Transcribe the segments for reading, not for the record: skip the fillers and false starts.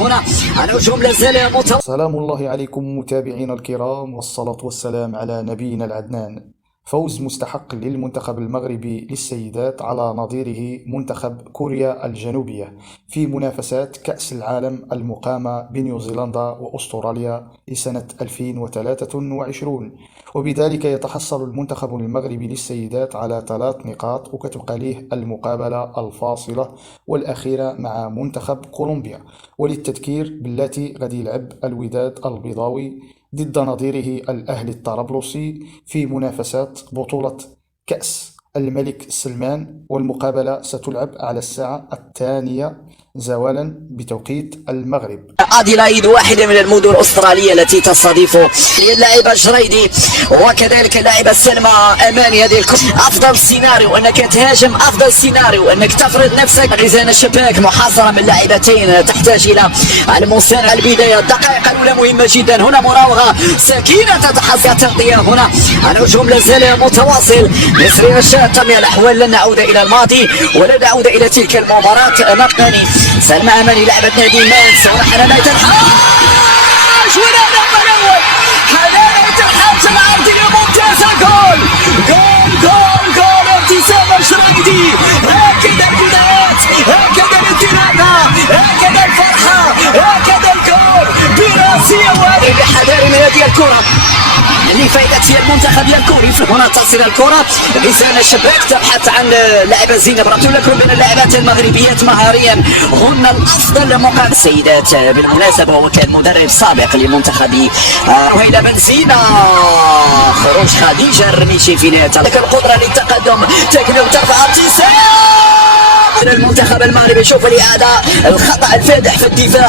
هنا الهجوم لا زال سلام الله عليكم متابعينا الكرام، والصلاة والسلام على نبينا العدنان. فوز مستحق للمنتخب المغربي للسيدات على نظيره منتخب كوريا الجنوبية في منافسات كأس العالم المقامة بنيوزيلندا وأستراليا لسنة 2023، وبذلك يتحصل المنتخب المغربي للسيدات على 3 نقاط، وكتبقى ليه المقابلة الفاصلة والأخيرة مع منتخب كولومبيا. وللتذكير بالتي غادي يلعب الوداد البيضاوي ضد نظيره الأهلي الطرابلسي في منافسات بطولة كأس الملك سلمان، والمقابلة ستلعب على الساعة 2 زوالا بتوقيت المغرب. أديلايد واحدة من المدن الأسترالية التي تستضيف اللاعبة جريدي وكذلك اللاعبة سلمى أماني. هذه أفضل سيناريو أنك تهاجم، أفضل سيناريو أنك تفرض نفسك. ميزان الشباك محاصرة من لاعبتين تحتاج إلى المساندة. البداية الدقائق الأولى مهمة جدا. هنا مراوغة سكينة تتحصل تغطية. هنا الهجوم لا زال متواصل. نسرين الشاة تمي الأحوال لن نعود إلى الماضي ولن نعود إلى تلك المباراة. مقني سلمى أماني لاعبة نادي مانس. هنا حنانية الحاج والهدف الأول. حنانية الحاج العرضية ممتازة. جول جول جول جول. ابتسامة جريدي. هكذا البدايات، هكذا الانطلاقة، هكذا الفرحة، هكذا الجول براسية وهذه بحذر من هذه الكرة لفائدة المنتخب الكوري. هنا تصل الكرة ميزان الشباك تبحث عن لاعبة زينب. رأيت لكم من اللاعبات المغربيات مهاريا هن الأفضل مقابل السيدات بالمناسبة، وهو كان مدرب سابق لمنتخب رهيلة بنزينة. خروج خديجة الرميشي في نهاية القدرة للتقدم، تقدم ترفع ابتسام المنتخب المغربي. شوف الإعادة، الخطأ الفادح في الدفاع.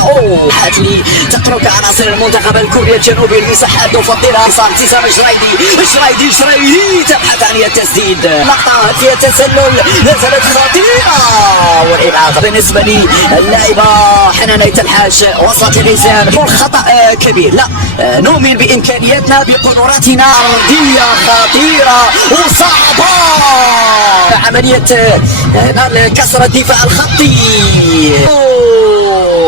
حاتلي تترك عناصر المنتخب الكوري الجنوبي المساحات وفضلها. ابتسام جريدي تبحث عن التسديد. لقطة فيها تسلل نزلت خطيرة، والإبعاد بالنسبة لي اللاعبة حنانية الحاج وسط الغزال. خطأ كبير. لا، نؤمن بإمكانياتنا بقدراتنا. أرضية خطيرة وصعبة. عملية كسر الدفاع الخطي.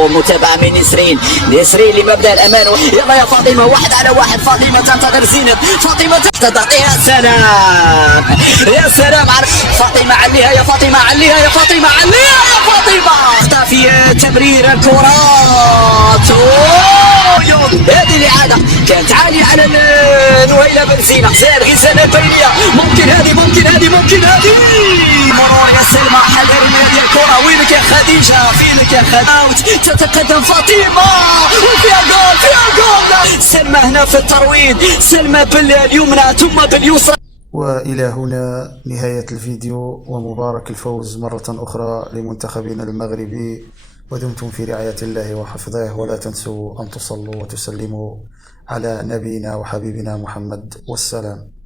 متابعة من نسرين لمبدأ الأمان. يلا يا فاطمة، 1 على 1. فاطمة تنتظر زينب. فاطمة تعطيها. يا سلام فاطمة. عليها يا فاطمة، عليها يا فاطمة، عليها يا فاطمة. أخطأ في تمرير الكرات. هذه الإعادة كانت عالية على نهيلة بنزينة. زاد غزالة بينية. ممكن هذه مرور يا سلمى. حذر من هذه الكرة. وينك يا خديجة، فينك يا خديجة. تتقدم فاطمة وفيها جول. سلمى هنا في الترويض. سلمى باليمنى ثم باليسرى. وإلى هنا نهاية الفيديو، ومبارك الفوز مرة أخرى لمنتخبنا المغربي، ودمتم في رعاية الله وحفظه. ولا تنسوا أن تصلوا وتسلموا على نبينا وحبيبنا محمد، والسلام.